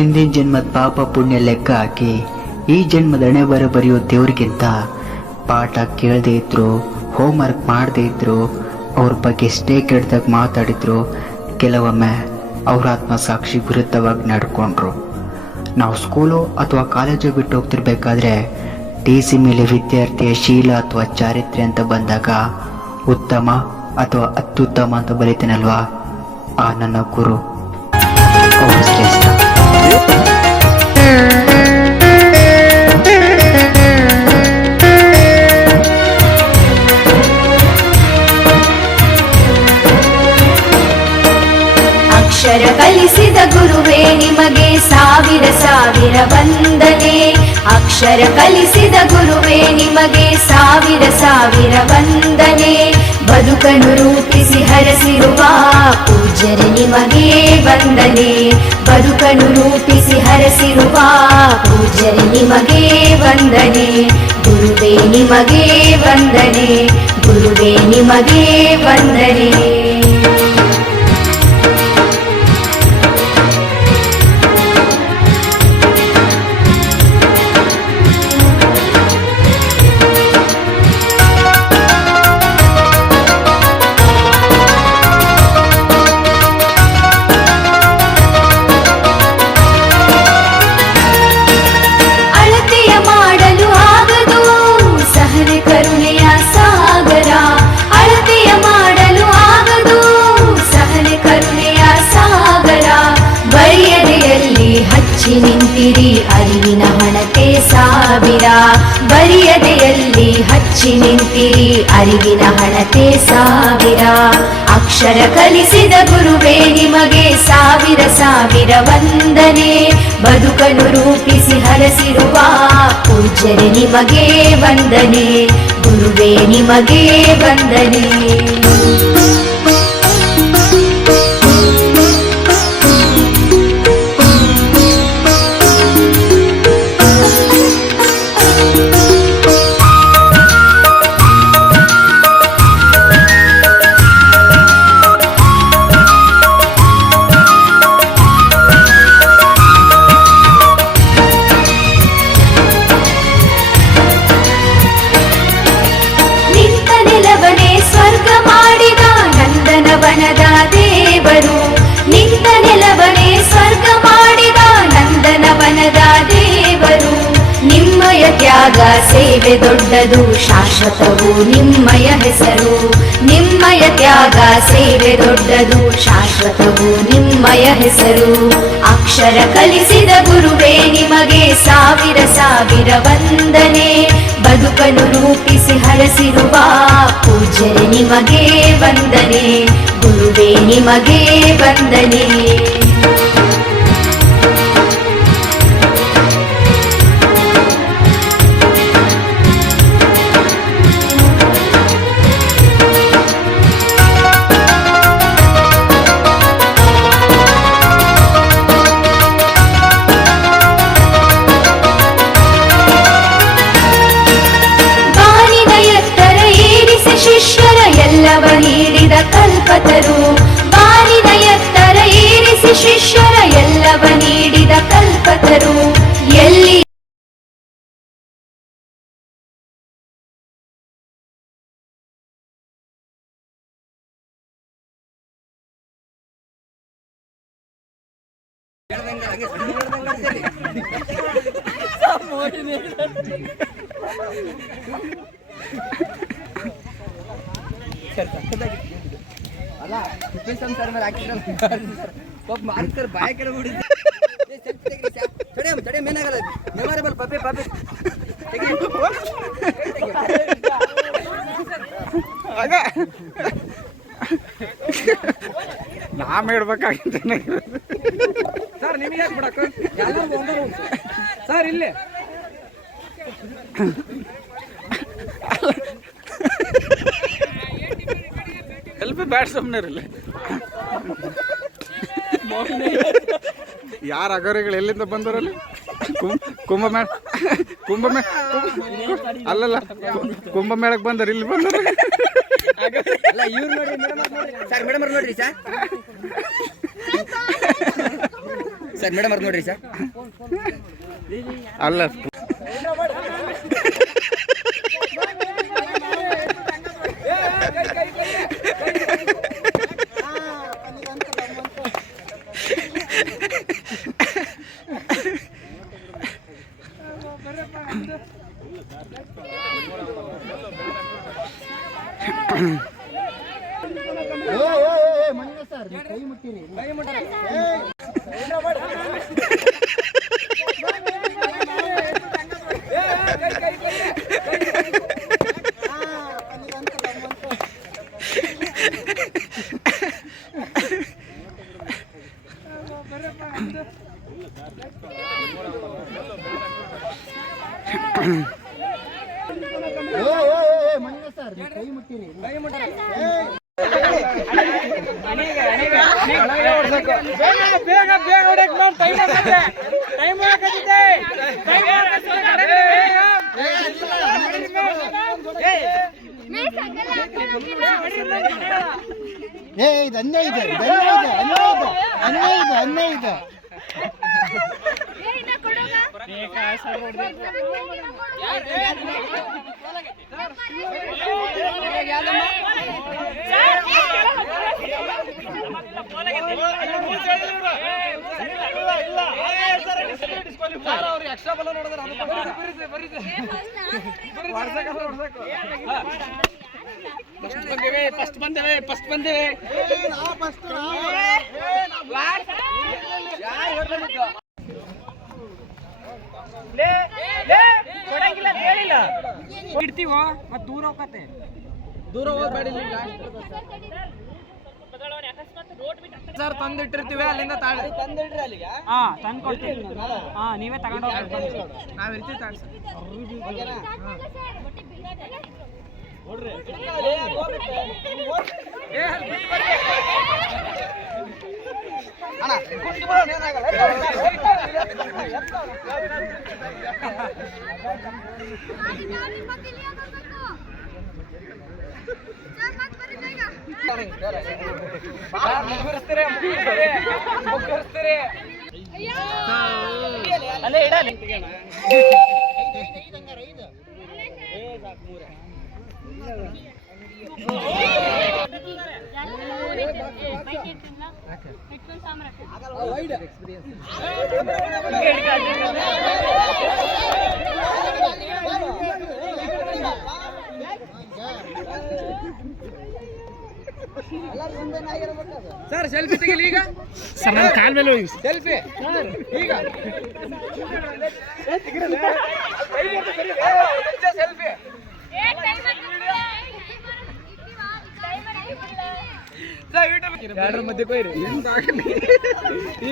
ಹಿಂದಿನ ಜನ್ಮದ ಪಾಪ ಪುಣ್ಯ ಲೆಕ್ಕ ಹಾಕಿ ಈ ಜನ್ಮದ ಹಣೆ ಬರೆಯೋ ದೇವ್ರಿಗಿಂತ ಪಾಠ ಕೇಳದೇ ಇದ್ರು, ಹೋಮ್ವರ್ಕ್ ಮಾಡದೇ ಇದ್ರು, ಅವ್ರ ಬಗ್ಗೆ ಎಷ್ಟೇ ಕೆಟ್ಟದಾಗ ಮಾತಾಡಿದ್ರು, ಕೆಲವೊಮ್ಮೆ ಅವ್ರ ಆತ್ಮಸಾಕ್ಷಿ ವಿರುದ್ಧವಾಗಿ ನಡ್ಕೊಂಡ್ರು. ನಾವು ಸ್ಕೂಲು ಅಥವಾ ಕಾಲೇಜು ಬಿಟ್ಟು ಹೋಗ್ತಿರ್ಬೇಕಾದ್ರೆ ಟಿ.ಸಿ ಮೇಲೆ ವಿದ್ಯಾರ್ಥಿಯ ಶೀಲ ಅಥವಾ ಚಾರಿತ್ರ್ಯ ಅಂತ ಬಂದಾಗ ಉತ್ತಮ ಅಥವಾ ಅತ್ಯುತ್ತಮ ಅಂತ ಬರೀತೇನಲ್ವಾ, ಆ ನನ್ನ ಗುರು ಅವರು ಶ್ರೇಷ್ಠ. ಅಕ್ಷರ ಕಲಿಸಿದ ಗುರುವೇ ನಿಮಗೆ ಸಾವಿರ ಸಾವಿರ ವಂದನೆ. ಅಕ್ಷರ ಕಲಿಸಿದ ಗುರುವೇ ನಿಮಗೆ ಸಾವಿರ ಸಾವಿರ ವಂದನೆ. ಬದುಕನ್ನು ರೂಪಿಸಿ ಹರಸಿರುವ ಪೂಜ್ಯರೇ ನಿಮಗೆ ವಂದನೆ. ಬದುಕನ್ನು ರೂಪಿಸಿ ಹರಸಿರುವ ಪೂಜ್ಯರೇ ನಿಮಗೆ ವಂದನೆ. ಗುರುವೇ ನಿಮಗೆ ವಂದನೆ. ಗುರುವೇ ನಿಮಗೆ ವಂದನೆ. ನಿಂತಿರಿ ಅರಿವಿನ ಹಣತೆ ಸಾವಿರ. ಬರಿಯದೆಯಲ್ಲಿ ಹಚ್ಚಿ ನಿಂತಿರಿ ಅರಿವಿನ ಹಣತೆ ಸಾವಿರ. ಅಕ್ಷರ ಕಲಿಸಿದ ಗುರುವೇ ನಿಮಗೆ ಸಾವಿರ ಸಾವಿರ ವಂದನೆ. ಬದುಕನ್ನು ರೂಪಿಸಿ ಹರಸಿರುವ ಪೂಜ್ಯರೇ ನಿಮಗೆ ವಂದನೆ. ಗುರುವೇ ನಿಮಗೆ ವಂದನೆ. ವನದ ದೇವರು ನಿಂತ ನೆಲವನೇ ಸ್ವರ್ಗ ಮಾಡಿದ ನಂದನವನದ ದೇವರು. ನಿಮ್ಮಯ ತ್ಯಾಗ ಸೇವೆ ದೊಡ್ಡದು ಶಾಶ್ವತವು ನಿಮ್ಮಯ ಹೆಸರು. ನಿಮ್ಮಯ ತ್ಯಾಗ ಸೇವೆ ದೊಡ್ಡದು ಶಾಶ್ವತವು ನಿಮ್ಮಯ ಹೆಸರು. ಅಕ್ಷರ ಕಲಿಸಿದ ಗುರುವೇ ನಿಮಗೆ ಸಾವಿರ ಸಾವಿರ ವಂದನೆ. ಬದುಕನ್ನು ರೂಪಿಸಿ ಹರಸಿರುವ ಪೂಜ್ಯರೇ ನಿಮಗೆ ವಂದನೆ. ಗುರುವೇ ನಿಮಗೆ ವಂದನೆ. ಶಿಷ್ಯರ ಎಲ್ಲವ ನೀಡಿದ ಕಲ್ಪತರು. ಬಾರಿನ ಎತ್ತರ ಏರಿಸಿ ಶಿಷ್ಯರ ಎಲ್ಲವ ನೀಡಿದ ಕಲ್ಪತರು. ಎಲ್ಲಿ ಅಲ್ಲ ಸಂಸಾರ ಮೇಲೆ ಹಾಕಿದ್ರೆ ಪಾಪ ಮಾರ್ಕರ್ ಬಾಯ ಕೆಳ ಬಿಡಿದ್ದೆ. ತಡೆ ಮೇನಾಗಲ್ಲ ಮೆಮೊರೇಬಲ್ ಪಾಪೆ ಪಾಪೆ ನಾಮ ಹೇಳ್ಬೇಕಾಗಿತ್ತು ಸರ್. ನಿಮಗೆ ಯಾಕೆ ಬಿಡಕ್ಕ ಸರ್ ಇಲ್ಲೇ ಸ್ವಲ್ಪ ಬ್ಯಾಡ್ ಸುಮ್ಮನೆ ಇರಲಿ. ಯಾರ ಅಗರಿಗಳು ಎಲ್ಲಿಂದ ಬಂದರಲ್ಲಿ? ಕುಂಭಮೇಳ ಅಲ್ಲಲ್ಲ, ಕುಂಭಮೇಳಕ್ಕೆ ಬಂದರು, ಇಲ್ಲಿ ಬಂದರು. ಇವ್ರು ನೋಡ್ರಿ ಸರ್, ಮೇಡಮ್ ನೋಡ್ರಿ ಸರ್. ಸರ್ ಮೇಡಮ್ ಅವ್ರು ನೋಡ್ರಿ ಸರ್. ಅಲ್ಲ ಇಡ್ತೀವೋ ಮತ್ ದೂರ ಹೋಗತ್ತೆ. ದೂರ ಹೋಗ್ಬೇಡಿ ಸರ್, ತಂದಿಟ್ಟಿರ್ತೀವಿ ಅಲ್ಲಿಂದ ತಂದಿಡ್ರಿ ಅಲ್ಲಿಗೆ. ಹಾ, ತಂದು ಕೊಡ್ತೀವಿ. ಹಾ, ನೀವೇ ತಗೊಂಡು ಹೋಗ್ಬೇಕು. ನಾವ್ ಇರ್ತೀವಿ ತಾಳಿ ಅಲ್ಲೇ ಇಡಲಿ. ಸರ್, ಸೆಲ್ಫಿ ತೆಗಿಲಿ ಈಗ. ಸರ್, ನನ್ನ ಕಾಲ್ ಮೇಲೆ ಹೋಗಿ ಸೆಲ್ಫಿ ಈಗ. ಸೆಲ್ಫಿ ಎರಡರ ಮಧ್ಯೆ ಕೊಯ್ರಿ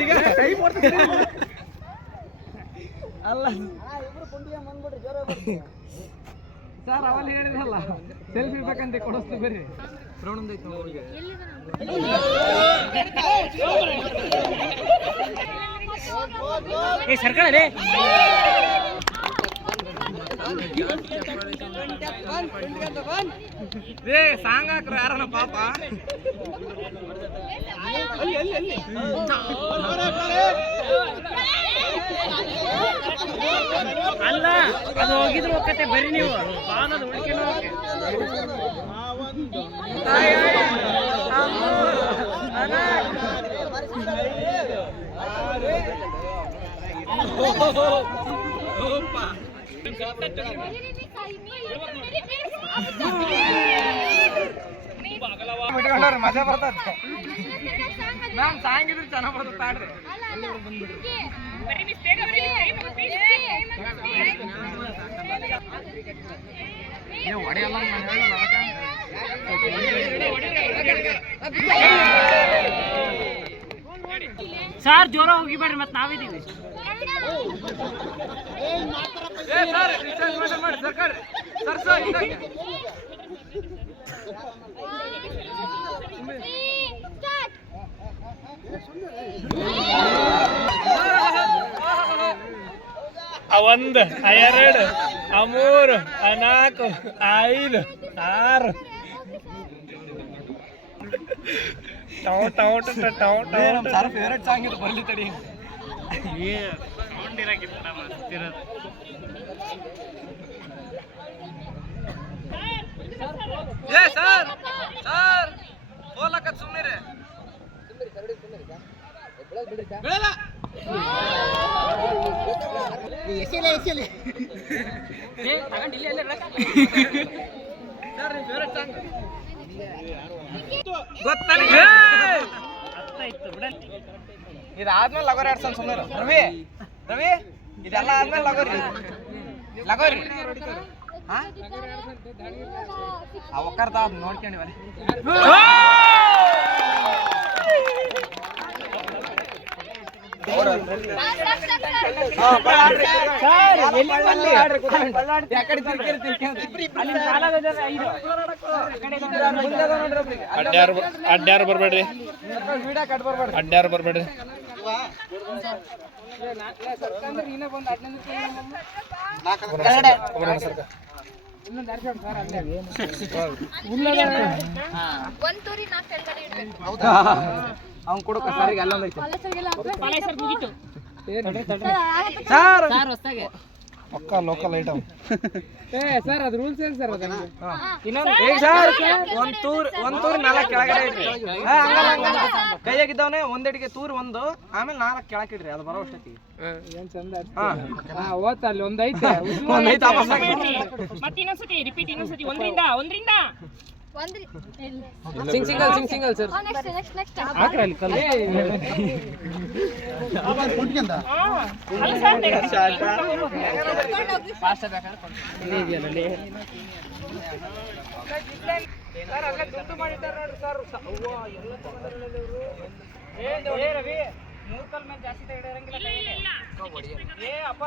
ಈಗ. ಅಲ್ಲ ಸರ್, ಅವಲ್ಲಿ ಹೇಳಿದ್ರಲ್ಲ ಸೆಲ್ಫಿ ಬೇಕಂತ ಕೊಡಿಸ್ತೀವಿ ಬರ್ರಿ. ಏ ಸರ್ಕಳೇ ಸಾಂಗ್ ಹಾಕ್ರ ಯಾರನ ಪಾಪ. ಅಲ್ಲ, ಅದು ಹೋಗಿದ್ರು ಹೋಗತ್ತೆ ಬರ್ರಿ ನೀವು. ಬಾನದು ಉಳ್ಕೊಂಡು ಹೋಗಕ್ಕೆ ಮಜಾ ಬರ್ತದೆ. ಮ್ಯಾಮ್, ಸಾಂಗ್ ಇದ್ರೆ ಚೆನ್ನಾಗಿ ಬರ್ತದೆ ಆಡ್ರಿ. ನೀವು ಹೊಡೆಯಲ್ಲ ಸರ್, ಜೋರ ಹೋಗಿ ಬರ್ರಿ, ಮತ್ತೆ ನಾವಿದ್ದೀವಿ. ಒಂದು, ಎರಡು, ಮೂರು, ನಾಲ್ಕು, ಐದು, ಆರು. ಫೇವರೆಟ್ ಸಾಂಗ್ ಇದು, ಬರ್ಲಿ ತಡಿ. ಏ ಸರ್ ಸರ್ ಹೋಲಕ್ಕ ಸುಮ್ಮನೆ ಇದಾದ್ಮೇಲೆ ಲಗೋರಿ ಆಡ್ಸನ್ ಸುಮ್ಮನೆ ರವಿ ರವಿ ಇದೆಲ್ಲ ಆದ್ಮೇಲೆ ಲಗೋರಿ ಲಗೋರಿ ಅವಕ್ಕರ್ದ ನೋಡ್ಕೊಂಡಿವಲ್ಲ ಅಡ್ಡ್ಯಾರು ಬರ್ಬೇಡ್ರಿ ಅಡ್ಡ್ಯಾರು ಬರ್ಬೇಡ್ರಿ ಅವ್ನು ಕೊಡಕ ಸರಿಗೆ ಅಲ್ಲೊಂದೈತೆ ಪಕ್ಕ ಲೋಕಲ್ ಐಟಮ್ ಸರ್ ಅದು ರೂಲ್ಸ್ ಏನು ಸರ್ ಅದು ಒಂದ್ ತೂರ್ 4 ಕೆಳಗಡೆ ಇಡ್ರಿ ಕೈಯಾಗಿದ್ದವನೇ ಒಂದೆಡಿಗೆ ತೂರ್ ಒಂದು ಆಮೇಲೆ 4 ಕೆಳಕ್ಕೆ ಇಡ್ರಿ ಅದು ಬರೋ ಅಷ್ಟೊತ್ತಿಗೆ ಏನ್ ಚಂದ ಓದ್ತ ಅಲ್ಲಿ ಒಂದೈತೆ ಮತ್ತೆ ಇನ್ನೊಂದ್ಸತಿ ರಿಪೀಟ್ ಇನ್ನೊಂದ್ಸತಿ ಒಂದ್ರಿಂದ ಸಿಂಗಲ್ ಸರ್ ಹಾಕ್ರಿ ಅಲ್ಲಿ ಕಲ್ಲು ಅಲ್ಲ ದುಡ್ಡು ಮಾಡಿದ್ದಾರೆ ನೋಡ್ರಿ ಸರ್ ರವಿ 3 ಕಲ್ ಮೇಲೆ ಜಾಸ್ತಿ ತೆಗೆದಿರಂಗಿಲ್ಲ ಏ ಅಪ್ಪ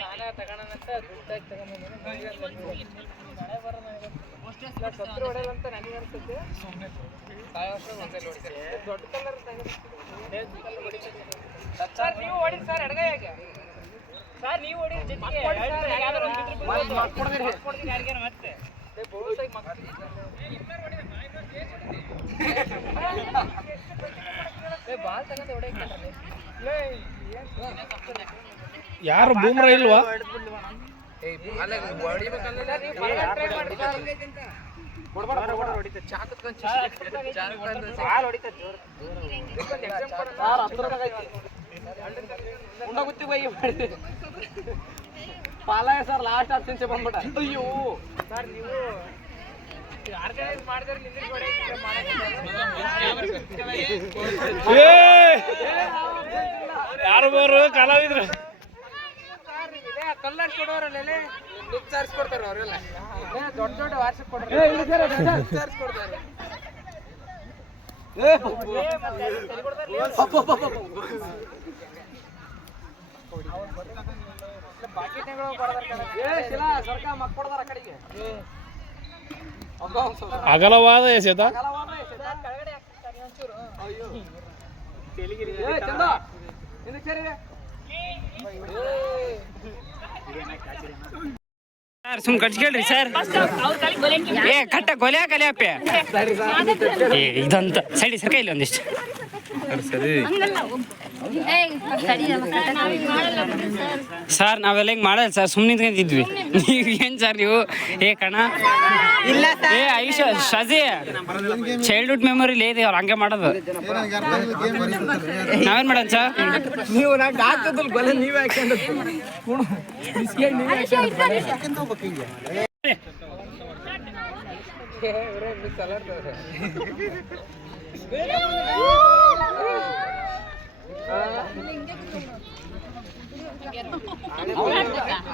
ನಾನೇ ತಗೋಣಂತ ದುಡ್ಡಾಗಿ ತಗೊಂಡ್ಬಂದಿನಿ ಸತ್ರು ಹೊಡೆಯಲ್ಲ ಅಂತ ನನಗೆ ಅನ್ಸುತ್ತೆ ದೊಡ್ಡ ಕಲರ್ ಸರ್ ನೀವು ಹೊಡಿರಿ ಸರ್ ಎಡಗೈಯಾಗೆ ಸರ್ ನೀವು ಹೊಡಿರಿ ಜೊತೆಗೆ ಮತ್ತೆ ಯಾರು ಬೂಮ್ರಾ ಇಲ್ವಾ ಪಾಲಾಯ ಸರ್ ಲಾಸ್ಟ್ ಆಪ್ಷನ್ಸ್ ಬಂದ್ಬಿಟ್ಟ ಅಯ್ಯೋ ಸರ್ ನೀವು ಆರ್ಗನೈಸ್ ಮಾಡಿದ್ರೆ ಯಾರು ಬರು ಕಲಾವಿದ್ರು ಕಲ್ಲರ್ ಕೊಡೋರಲ್ಲ ಸಾರಿಸ್ಕೊಡ್ತಾರ ಅವರೆಲ್ಲ ದೊಡ್ಡ ದೊಡ್ಡ ವಾರ್ಷಿಕ ಸಾರಿಸ್ಕೊಡ್ತಾರೆ ಅಗಲವಾದ ಎಸೆತ ಸುಮ್ ಕಟ್ಸ್ಕೊಳ್ರಿ ಸರ್ ಏ ಕಟ್ಟ ಗೊಲೆ ಕಲಿಯಪ್ಪೆ ಇದಂತ ಸೈಡಿ ಸರ್ ಕೈಲಿ ಒಂದಿಷ್ಟು ಸರ್ ನಾವೆಲ್ಲ ಹಿಂಗೆ ಮಾಡಲ್ಲ ಸರ್ ಸುಮ್ಮನೆ ನಿಂತ್ಕೊಂಡಿದ್ವಿ ನೀವು ಏನು ಸರ್ ನೀವು ಏ ಕಣ ಏ ಆಯುಷ ಶಜಿ ಚೈಲ್ಡ್ಹುಡ್ ಮೆಮೊರಿ ಇದೆ ಅವ್ರು ಹಂಗೆ ಮಾಡೋದು ನಾವೇನು ಮಾಡೋಣ ಸರ್ ನೀವು ನಂಗೆ ಹಾಕೋದಿಲ್ಲ ಗೊಲೆ ನೀವೇ ಹಾಕ್ಕೊಂಡು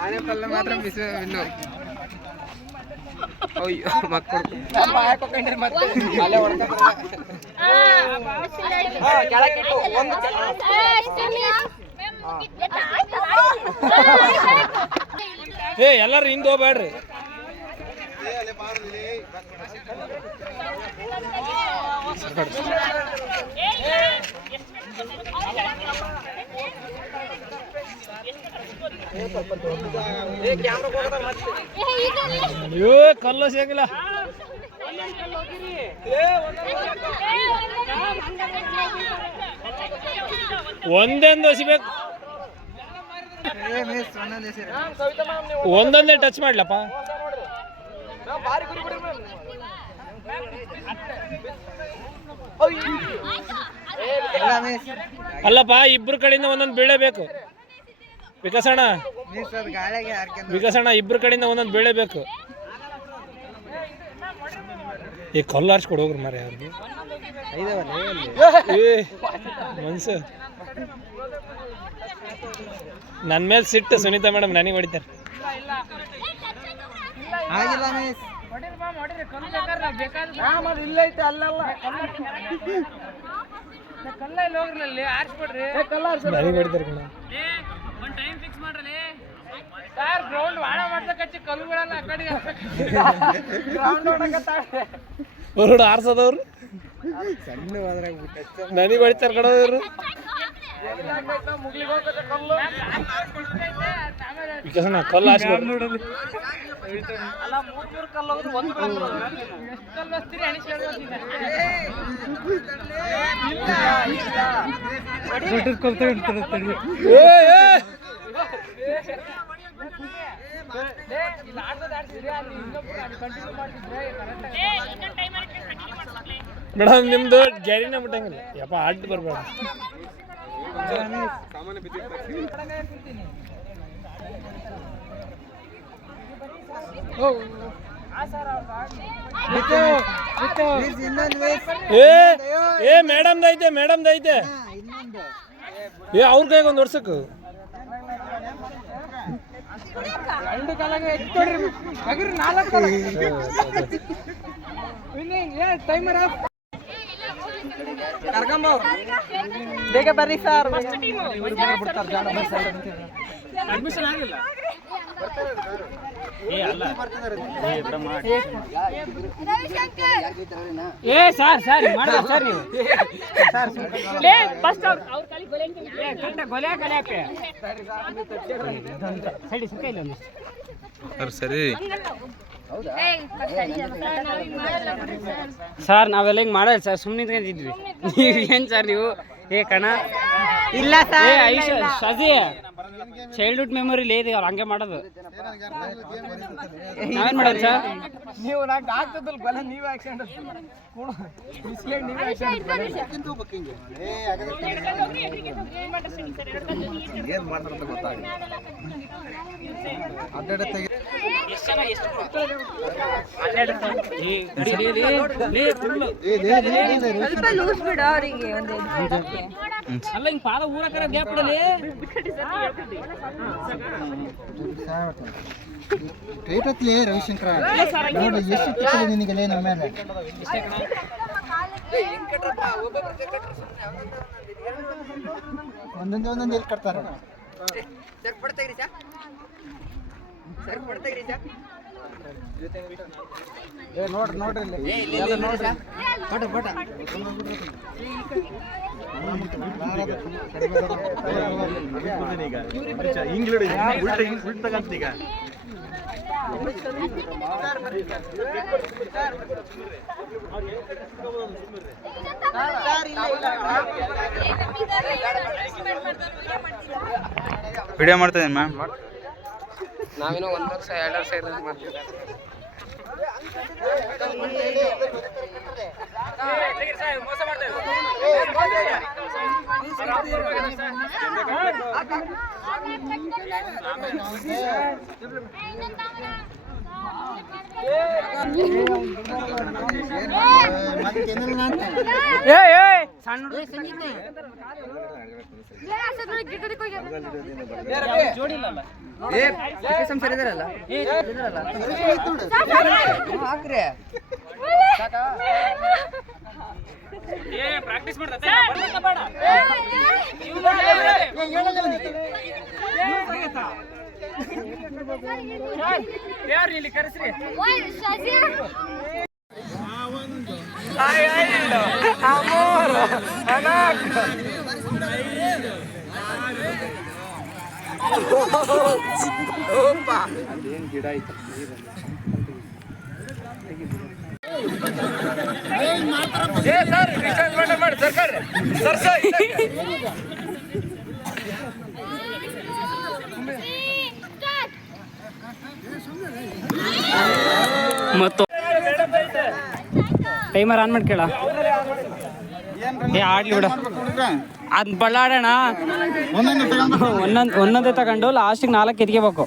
ಆನೆ ಪಲ್ಲೆ ಮಾತ್ರ ಮಿಸ್ ಇನ್ನು ಅಯ್ಯೋ ಮಕ್ಕಳು ಹಾಕೊಂಡ್ರಿ ಮತ್ತೆ ಅಲ್ಲೇ ಕೆಳಗಿಟ್ಟು ಒಂದು ಏ ಎಲ್ಲರೂ ಹಿಂದೆ ಹೋಗ್ಬೇಡ್ರಿ ಕಲ್ಲು ಸಿಗಲ್ಲ ಒಂದೊಂದು ಹೊಸಿಬೇಕು, ಒಂದೊಂದೇ ಟಚ್ ಮಾಡ್ಲಪ್ಪ. ಅಲ್ಲಪ್ಪ, ಇಬ್ರು ಕಡೆಯಿಂದ ಒಂದೊಂದು ಬೀಳಬೇಕು. ವಿಕಸಣ ಇಬ್ರು ಕಡೆಯಿಂದ ಒಂದೊಂದು ಬೀಳಬೇಕು. ಈ ಕಲ್ಲು ಆರ್ಸ್ಕೊಡು ಹೋಗ್ರಿ ಮಾರೆ ಅವ್ರಿಗೆ ಮನ್ಸು. ನನ್ನ ಮೇಲೆ ಸಿಟ್ಟು ಸುನೀತಾ ಮೇಡಮ್ ನನಗೆ ಹೊಡಿತಾರೆ. ನನಗೆ ಹೊಡಿತಾರೆ ಕಣ. ಹೊರಡು ಆರ್ಸೋದವ್ರು ನನಗೆ ಹೊಡಿತಾರೆ ಕಣವ್ರು. ವಿಕಸನ ಕಲ್ಲು ಆರ್ಸ್ಬಿಡ್ರಿ. ಮೇಡಮ್ ನಿಮ್ದು ಗ್ಯಾರಿನ ಬಿಟ್ಟಂಗಿಲ್ಲ ಯಪ್ಪ, ಅಡ್ಡ ಬರ್ಬೇಡ. ಏ ಮೇಡಮ್ದೈತೆ, ಮೇಡಮ್ದೈತೆ. ಏ ಅವ್ರ ಕೈಗೆ ಒಂದು ವರ್ಷಕ್ಕೆ ಬೇಗ ಬರ್ರಿ ಸರ್. ಅಡ್ಮಿಷನ್ ಆಗಿಲ್ಲ. ಏ ಸರ್ ಸರ್ ಮಾಡ್ಬೋದು ಸರ್ ನೀವು. ಸರಿ ಸರ್ ನಾವೆಲ್ಲ ಹಿಂಗೆ ಮಾಡಲ್ಲ ಸರ್, ಸುಮ್ಮನೆ ನಿಂತ್ಕೊಂಡಿದ್ವಿ. ನೀವು ಏನು ಸರ್ ನೀವು? ಏ ಕಣ ಇಲ್ಲ ಏ ಐಶ ಶಜಿ ಚೈಲ್ಡ್ಹುಡ್ ಮೆಮೊರಿ ಇದೆ, ಅವ್ರು ಹಂಗೆ ಮಾಡೋದು. ನಾವೇನು ಮಾಡೋದು ಸರ್? ನೀವು ನಂಗೆ ಆಗ್ತದಲ್ಲ ಗೊಲ್ಲ, ನೀವೇ ಆಕ್ಷನ್ ಅಲ್ಲ ಹಿಂಗೆ ಪಾದ ಊರಕರ ಗ್ಯಾಪ್ ಬಿಡಲಿ. ರವಿಶಂಕರ ನೋಡಿ ಎಷ್ಟು ನಿನಗೆ ನಮ್ಮ ಮೇಲೆ ಒಂದೊಂದು ಎಲ್ಲಿ ಕಟ್ತಾರ. ನೋಡ್ರಿ ವಿಡಿಯೋ ಮಾಡ್ತಿದ್ದೀನಿ ಮ್ಯಾಮ್. ನಾವೇನೋ 1 ವರ್ಷ 2 ವರ್ಷ ಇರೋದು ಮಾಡ್ತೀವಿ. ಪ್ರಾಕ್ಟೀಸ್ ಮಾಡ್ತಾ ಯಾರು ಇಲ್ಲಿ ಕರೆಸ್ರಿ. ಗಿಡ ಐತೆ ಸರ್ ಸರ್ಕಾರ ಮತ್ತು ಟೈಮರ್ ಆನ್ ಮಾಡಿ ಕೇಳ ಏ ಆಡ್ಲಿ ಬಿಡ ಅದ್ ಬಳ್ಳಾಡೋಣ ಒಂದೊಂದೇ ತಗೊಂಡು ಲಾಸ್ಟಿಗೆ 4 ಎತ್ಕೋಬೇಕು.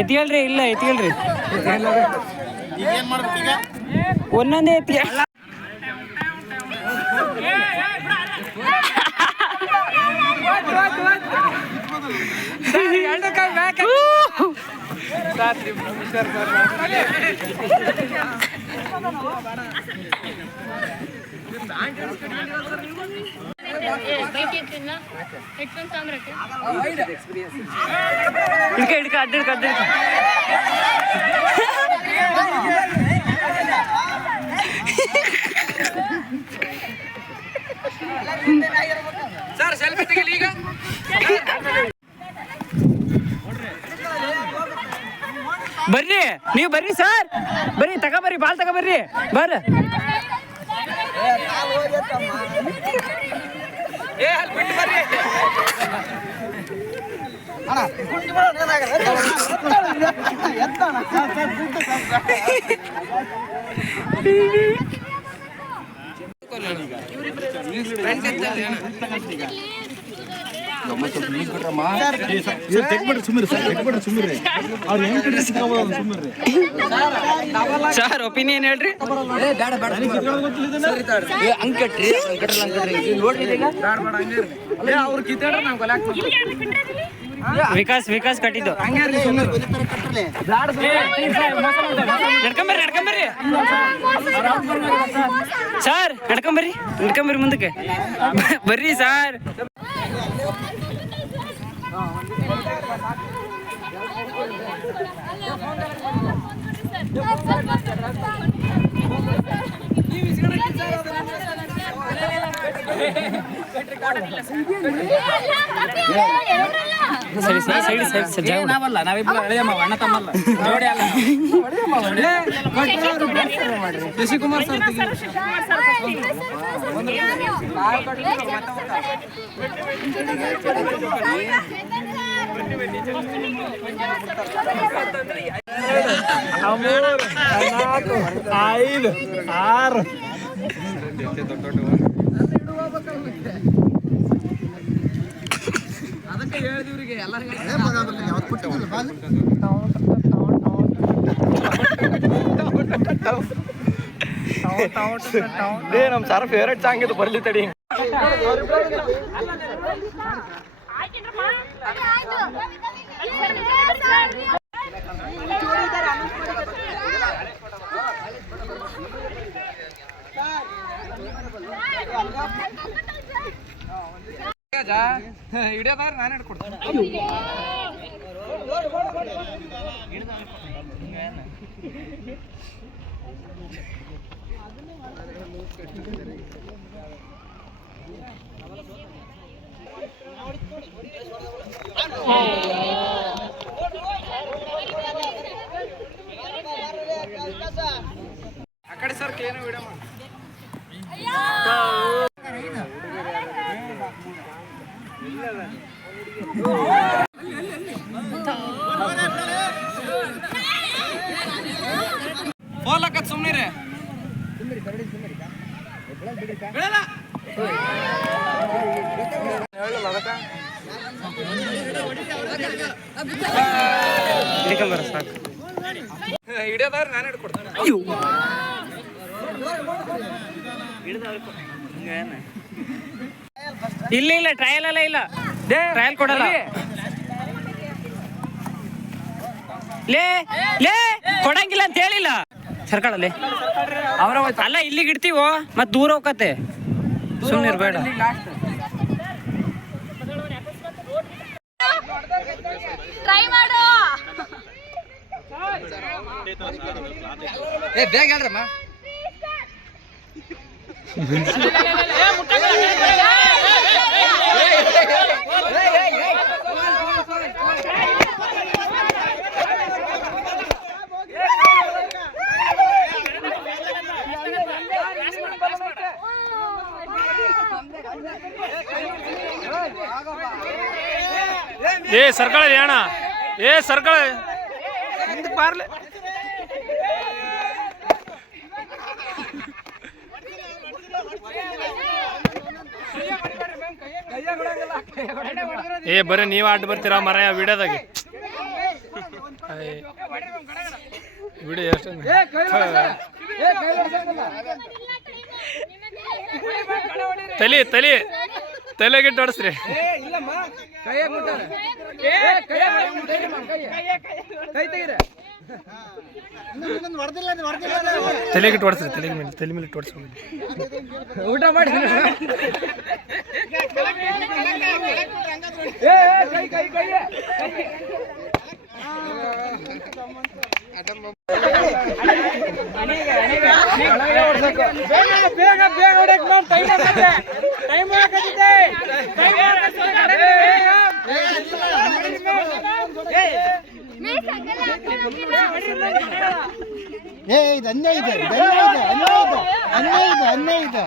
ಎತ್ಕೊಳ್ರಿ ಇಲ್ಲ ಎತ್ಕೊಳ್ರಿ ಒಂದೊಂದೇ ಎತ್ಕ ಹಿಡ್ಕ ಅಡ್ಡ ಸರ್ ಸೆಲ್ಫಿ ತೆಗಿಲಿ ಈಗ. ಬರ್ರಿ ನೀವು ಬರ್ರಿ ಸರ್ ಬರ್ರಿ ತಗೊಬರ್ರಿ ಬಾಲ್ ತಗೊಬರ್ರಿ ಬರ್ರಿ. ಸರ್ ಒಪಿನಿಯನ್ ಹೇಳ್ರಿ. ವಿಕಾಸ್ ಕಟ್ಟಿದ್ದು ನಡ್ಕೊಂಬರ್ರಿ ಸರ್ ನಡ್ಕೊಂಬರ್ರಿ ಮುಂದಕ್ಕೆ ಬರ್ರಿ ಸರ್. ಸರಿ ನಾವಿಬ್ರು ಅಣ್ಣ ತಮ್ಮಲ್ಲ ನೋಡಿ ಅಲ್ಲ ಶಶಿಕುಮಾರ್ ಸರ್ ಐದು ಆರು ಅದಕ್ಕೆ ಹೇಳಿದಿವ್ರಿಗೆ ಎಲ್ಲರಿಗೂ ನಮ್ಮ ಸರ್ ಫೇವ್ರೇಟ್ ಸಾಂಗ್ ಇದು ಬರ್ಲಿ ತಡಿ. ಹಿಡಿಯೋದಾದ್ರೆ ನಾನು ಹಿಡ್ಕೊಡ್ತೀನಿ. ಆ ಕಡೆ ಸರ್ ಏನು ವಿಡಿಯೋ ಮಾಡಿ ಫೋನ್ ಹಾಕತ್ ಸುಮ್ಮನೆ ಸಾಕು ಹಿಡಿಯೋದಾದ್ರೆ ನಾನು ಹಿಡ್ಕೊಡ್ತೀನಿ. ಇಲ್ಲ ಟ್ರಯಲ್ ಎಲ್ಲ ಇಲ್ಲ ಟ್ರಯಲ್ ಕೊಡಲ್ಲ. ಲೇ ಕೊಡಂಗಿಲ್ಲ ಅಂತ ಹೇಳಿಲ್ಲ ಸರ್ಕಳಲ್ಲಿ ಅಲ್ಲ ಇಲ್ಲಿಗೆ ಇಡ್ತೀವೋ ಮತ್ ದೂರ ಹೋಗತ್ತೆ ಸುಮ್ಮನೆ ಇರ್ಬೇಡ. ಟ್ರೈ ಮಾಡು. ಬೇಗ ಹೇಳ್ರಮ್ಮ. ಏ ಸರ್ಕಳ ಅಣ್ಣ ಏ ಸರ್ಕಳ ಹಿಂದಕ್ಕೆ ಬಾರ್ಲೆ ಏ ಬರ್ರಿ ನೀವ್ ಆಟ ಬರ್ತೀರಾ ಮರ ವಿಡಿಯೋದಾಗ ವಿಡಿಯೋ ಎಷ್ಟು ತಲಿ ತಲಿ ತಲೆಗಿಟ್ಟು ಹೊಡಸ್ರಿ ತಲೆಗಿಟ್ಟು ಹೊಡ್ಸ್ರಿ ತಲೆ ಮೇಲೆ ಇಟ್ಟು ಹೊಡ್ಸ್ರಿ ಊಟ ಮಾಡಿ ಬೇಗ ಬೇಗ ಹೊಡಕ್ ನಾವು ಟೈಮ್ ಏ ಇದು ಅನ್ಯಾಯ ಇದೆ, ಅನ್ಯಾಯ ಇದೆ, ಅನ್ಯಾಯ ಇದೆ, ಅನ್ಯಾಯ ಇದೆ.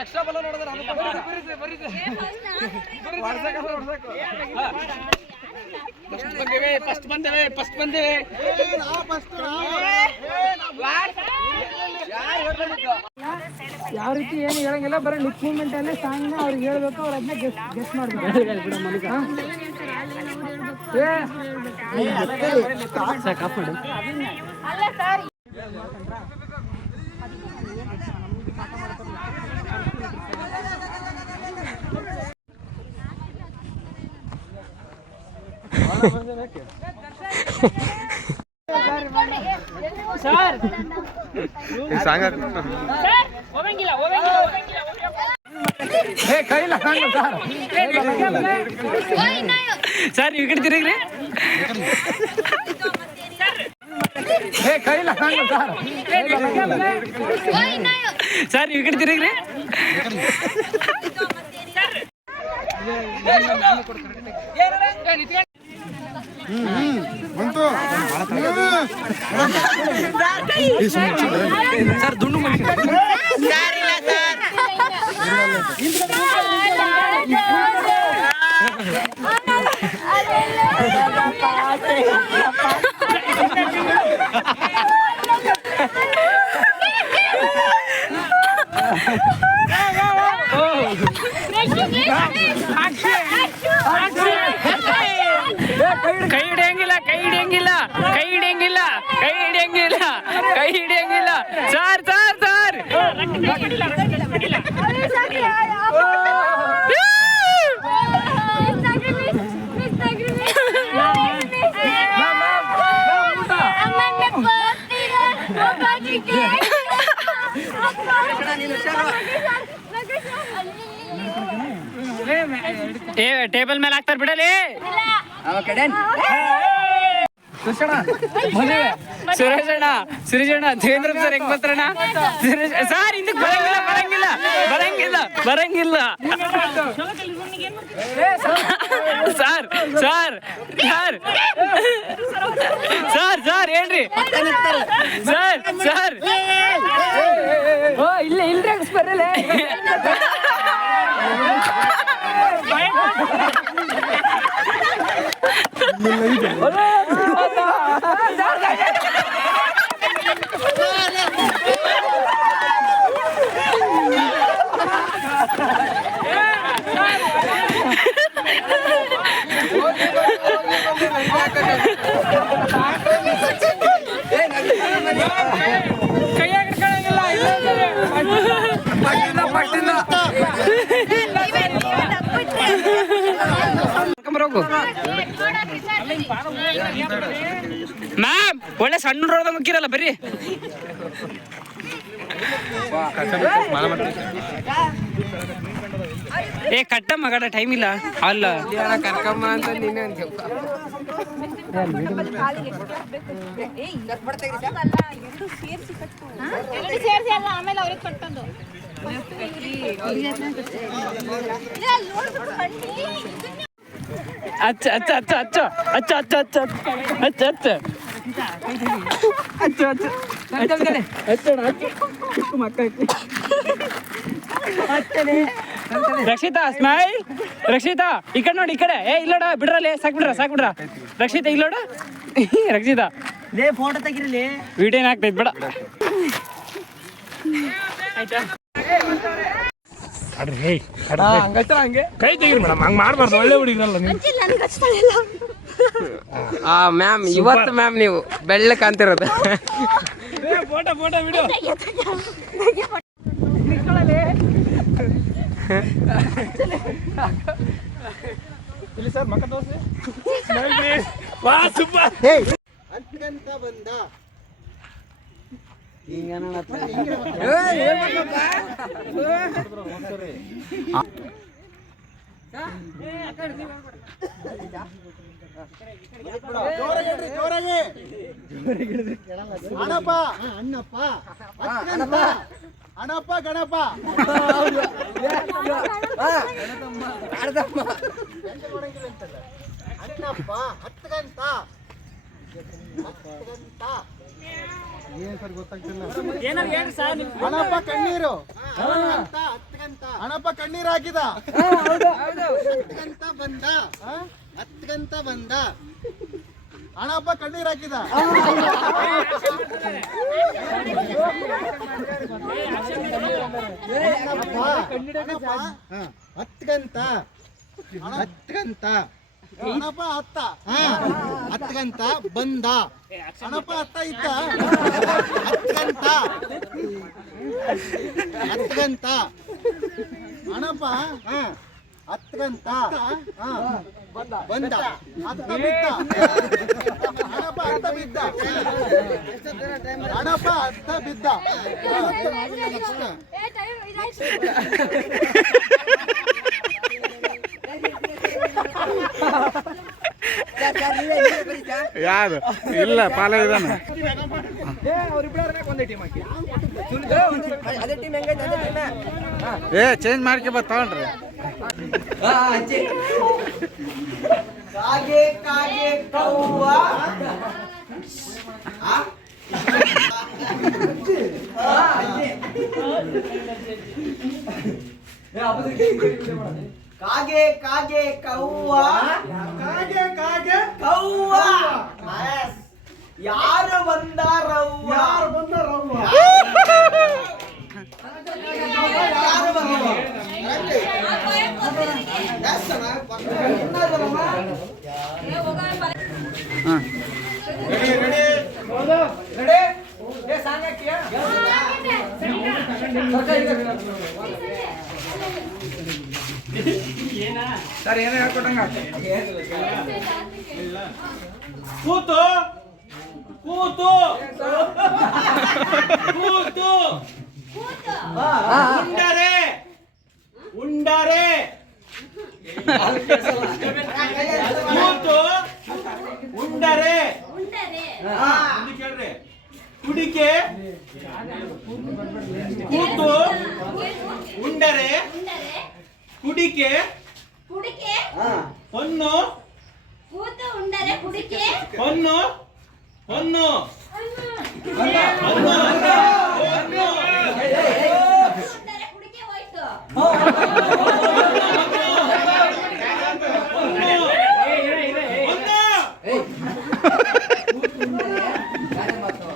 ಎಕ್ಸ್ಟ್ರಾ ಬಲ ನೋಡಿದ್ರೆ ಫಸ್ಟ್ ಬಂದೇವೆ ಯಾವ ರೀತಿ ಏನು ಹೇಳಂಗಿಲ್ಲ, ಬರೀ ಲಿಪ್ ಮೂವ್ಮೆಂಟ್ ಅಲ್ಲೇ ಸಾಂಗ್ ಅವ್ರಿಗೆ ಹೇಳ್ಬೇಕು, ಅವ್ರು ಅದನ್ನ ಗೆಸ್ ಮಾಡ್ಬೇಕು. ಸರ್ ಈ ಕಡೆ ತಿರುಗ್ರಿ. ಸರ್ ಈ ಕಡೆ ತಿರುಗ್ರಿ. ಸರ್ ದುಂಡು ಕೈ ಹಿಡಿಯಂಗಿಲ್ಲ, ಕೈ ಹಿಡಿಯಂಗಿಲ್ಲ, ಕೈ ಹಿಡಿಯಂಗಿಲ್ಲ, ಕೈ ಹಿಡಿಯಂಗಿಲ್ಲ, ಕೈ ಹಿಡಿಯಂಗಿಲ್ಲ. ಸರ್ ಸರ್ ಸರ್ ಏ ಟೇಬಲ್ ಮೇಲೆ ಹಾಕ್ತಾರ ಬಿಡಲಿ. ಸುರೇಶ್ ಅಣ್ಣ, ಸುರೇಶ್ ಅಣ್ಣ, ದೇವೇಂದ್ರ ಸರ್ ಹೆಂಗ್ ಬರ್ತಾರಣ್ಣ? ಸರ್ ಹಿಂದಕ್ಕೆ ಬರಂಗಿಲ್ಲ, ಬರಂಗಿಲ್ಲ, ಬರಂಗಿಲ್ಲ, ಬರಂಗಿಲ್ಲ. Sir sir sir sir sir ಹೇಳ್ರಿ ಸರ್ ಸರ್ ಇಲ್ಲ ಇಲ್ರಿ ಬರಲ್ಲ. ಮ್ಯಾಮ್ ಒಳ್ಳೆ ಸಣ್ಣ ರೋದ ಮುಕ್ಕಿರಲ್ಲ ಬರ್ರಿ. ಏ ಕಟ್ಟ ಮಗಡ ಟೈಮ್ ಇಲ್ಲ ಅಲ್ಲ ಕರ್ಕಮ್ಮ ಅಂತ ನೀನೇ ಆಮೇಲೆ ಅವ್ರಿಗೆ ಕಟ್ಟಂದು ಅಚ್ಚ ಅಚ್ಚ ಅಚ್ಚ ಅಚ್ಚ ಅಚ್ಚ ಅಚ್ಚ ಅಚ್ಚ ಅಚ್ಚ ಅಚ್ಚ ರಕ್ಷಿತಾ ಸ್ಮೈಲ್. ರಕ್ಷಿತಾ ಈ ಕಡೆ ನೋಡಿ, ಈ ಕಡೆ. ಏ ಇಲ್ಲೋಡ, ಬಿಡ್ರಲ್ಲಿ ಸಾಕ್ ಬಿಡ್ರ. ರಕ್ಷಿತಾ ಇಲ್ಲೋಡ. ರಕ್ಷಿತಾ ಫೋಟೋ ತೆಗಿರಲಿ. ವಿಡಿಯೋ ಏನಾಗ್ತೈತೆ ಬೇಡ. ಆಯ್ತಾ ಕೈ ತೆಗೀರಿ ಮೇಡಮ್, ಹಂಗೆ ಮಾಡಬಾರ್ದು. ಒಳ್ಳೆ ಹುಡುಗಿರಲ್ಲ ನೀವು. ಮ್ಯಾಮ್ ಇವತ್ತು ಮ್ಯಾಮ್ ನೀವು ಬೆಳ್ಳ ಕಾಣ್ತಿರೋದು. Photo video. ಇಲ್ಲಿ ಸರ್ ಮಕ್ಕ ತೋರಿಸಿ. ವಾ ಸೂಪರ್. ಅಂತಂತ ಬಂದ ಜೋರಾಗಿ ಅಣ್ಣಪ್ಪ ಅಣ್ಣಪ್ಪ ಗಣಪ ಅಣ್ಣಪ್ಪ 10 ಗಂಟ ಏನ್ ಸರ್ ಗೊತ್ತಾಗ್ತಿಲ್ಲ. ಅಣ್ಣಪ್ಪ ಕಣ್ಣೀರು ಅಣ್ಣಪ್ಪ ಕಣ್ಣೀರು ಹಾಕಿದ. 10 ಗಂಟ ಬಂದ 10 ಗಂಟ ಬಂದ ಅಣ್ಣಪ್ಪ ಕಣ್ಣೀರು ಹಾಕಿದ. ಅಣ್ಣಪ್ಪ 10 ಗಂಟ ಅಣ್ಣಪ್ಪ 10 ಗಂಟ ಬಂದ ಅಣ್ಣಪ್ಪ 10 ಇದ್ದ 10 ಗಂಟ ಅಣ್ಣಪ್ಪ 10 ಗಂಟ ಬಂದ 10 ಬಿದ್ದ ಅಣ್ಣಪ್ಪ 10 ಬಿದ್ದ ಅಣ್ಣಪ್ಪ 10 ಬಿದ್ದ. ಯಾರು ಇಲ್ಲ ಪಾಲ ಇದಾನೆ. ಏ ಚೇಂಜ್ ಮಾಡ್ಕೆ ತಗೊಂಡ್ರಿ. ಕಾಗೆ ಕಾಗೆ ಕವ್ವ ಕಾಗೆ ಕಾಗೆ ಕವ್ವ ಕಾಗೆ ಕಾಗೆ ಕವ್ವ ಯಾರು ಬಂದಾರವ್ವ ಯಾರು ಬಂದಾರವ್ವ ಯಾರು ಬಂದಾರವ್ವ ಸರ್ ಏನೋ ಹೇಳ್ಕೊಟ್ಟಂಗ. ಕೂತು ಕೂತು ಕೂತು ಉಂಡರೆ ಉಂಡರೆ ಕೂತು ಉಂಡರೆ ಕೇಳ್ರಿ. ಕುಡಿಕೆ ಕೂತು ಉಂಡರೆ ಕುಡಿಕೆ ಹೊನ್ನು ಹೊನ್ನು ಹೊನ್ನು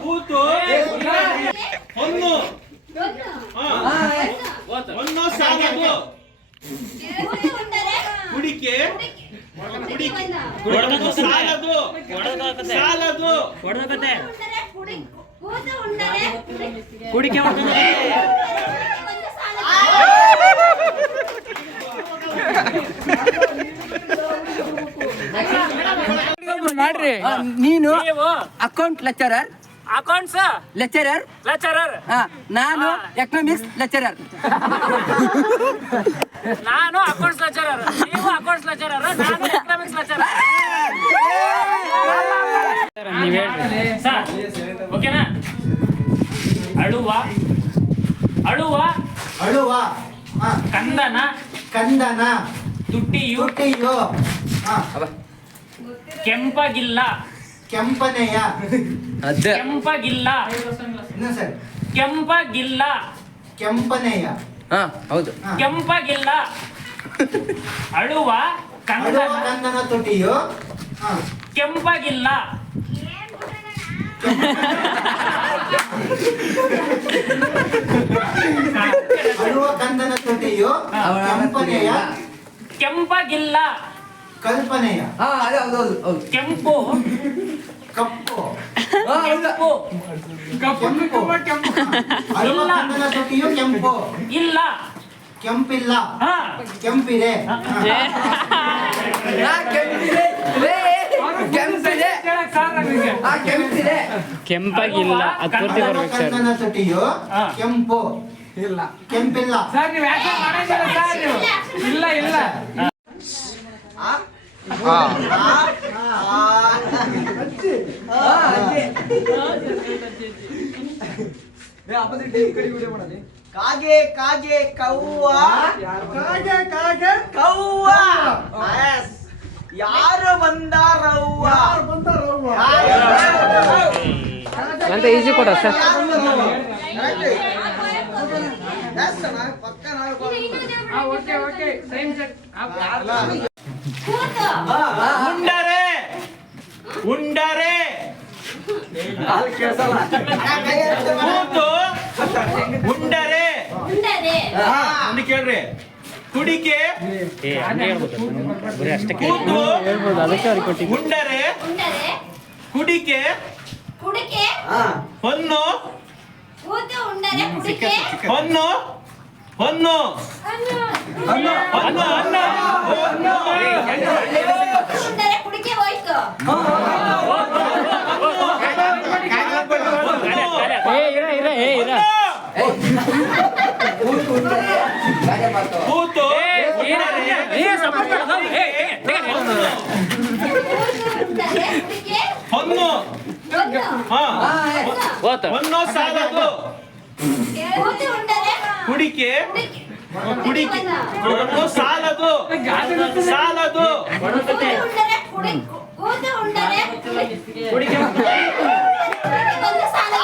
ಕೂತು ಹೊನ್ನು ಹೊನ್ನು ಸಾಲದು ಕುಡಿಕೆ ಸಾಲದು ಸಾಲದು ಕುಡಿಕೆ ಮಾಡ್ರಿ. ನೀನು ಅಕೌಂಟ್ ಲೆಕ್ಚರರ್, ಅಕೌಂಟ್ಸ್ ಲೆಕ್ಚರರ್, ನಾನು ಎಕನಾಮಿಕ್ಸ್ ಲೆಕ್ಚರರ್. ನಾನು ಅಕೌಂಟ್ಸ್ ಲೆಕ್ಚರರ್, ನೀವು ಅಕೌಂಟ್ಸ್ ಲೆಕ್ಚರರ್, ನಾನು ಎಕನಾಮಿಕ್ಸ್ ಲೆಕ್ಚರರ್. ನೀವ್ ಹೇಳ್ರಿ ಸರ್, ಓಕೆನಾ? ಅಳುವ ಅಳುವ ಕಂದನ ಕಂದನ ತುಟಿಯು ತುಟಿಯು ಹಾ ಕೆಂಪಗಿಲ್ಲ ಕೆಂಪನೆಯ ಕೆಂಪಗಿಲ್ಲ ಇನ್ನೊಂದ್ ಸರಿ ಕೆಂಪಗಿಲ್ಲ ಕೆಂಪನೆಯ ಹಾ ಹೌದು ಹಾ. ಕೆಂಪಗಿಲ್ಲ ಅಳುವ ಅಳುವ ಕಂದನ ಕಂದನ ತುಟಿಯು ಹಾ ಕೆಂಪಗಿಲ್ಲ ಅಳುವ ಕಂದನ ತುಟಿಯು ಕೆಂಪನೆಯ ಕೆಂಪಗಿಲ್ಲ ಕಲ್ಪನೆಯ ಹಾ ಅದೇ ಹೌದು ಹೌದು ಹೌದು ಕೆಂಪು ಕಪ್ಪು ಹಾ ಹೌದು ಕೆಂಪು ಅಳುವ ಕಂದನ ತುಟಿಯು ಕೆಂಪು ಇಲ್ಲ ಕೆಂಪಿಲ್ಲ ಹಾ ಕೆಂಪಿದೆ ಹಾ. ನಾ ಕೆಂಪಿದೆ ಲೇ, ಕೆಂಪಿದೆ ಆ ಕೆಂಪಿದೆ ಕೆಂಪಗಿಲ್ಲ ಅದು ಪೂರ್ತಿ ಅಳುವ ಬರ್ಬೇಕು ಸರ್ ಕಂದನ ತುಟಿಯು ಹಾ. ಕೆಂಪು ಇಲ್ಲ ಕೆಂಪಿಲ್ಲ ಸರ್ ನೀವು ಯಾಕೆ ಮಾಡಂಗಿಲ್ಲ ಸರ್ ನೀವು ಇಲ್ಲ ಇಲ್ಲ ಕಾಗೆ ಕಾಗೆ ಕವ್ವ ಕಾಗೆ ಕಾಗೆ ಕವ್ವ ಯಾರು ಬಂದಾರವ್ವ ಅಂತ ಈಸಿ ಕೊಡ sir okay okay time set ಉಂಡರೆ ಉಂಡರೆ ಕೂತು ಉಂಡರೆ ಒಂದು ಕೇಳ್ರಿ ಕುಡಿಕೆ ಕೂತು ಉಂಡರೆ ಕುಡಿಕೆ ಕುಡಿಕೆ ಹೊನ್ನು ಕೂತು ಉಂಡರೆ ಕುಡಿಕೆ ಹೊನ್ನು ಹೊನ್ನು ಹೊನ್ನು ಅನ್ನ ಉಂಡರೆ ಕುಡಿಕೆ ಹೋಯ್ತು ಕೂತು ಉಂಡರೆ ಕುಡಿಕೆ ಹೊನ್ನು ಒಂದು ಹಾ ಹೊನ್ನು ಸಾಲದು ಕೂತು ಉಂಡರೆ ಕುಡಿಕೆ ಕುಡಿಕೆ ಹೊನ್ನು ಸಾಲದು ಸಾಲದು ಕೂತು ಉಂಡರೆ ಕುಡಿಕೆ ಕೂತು ಉಂಡರೆ ಕುಡಿಕೆ ಒಂದು ಸಾಲ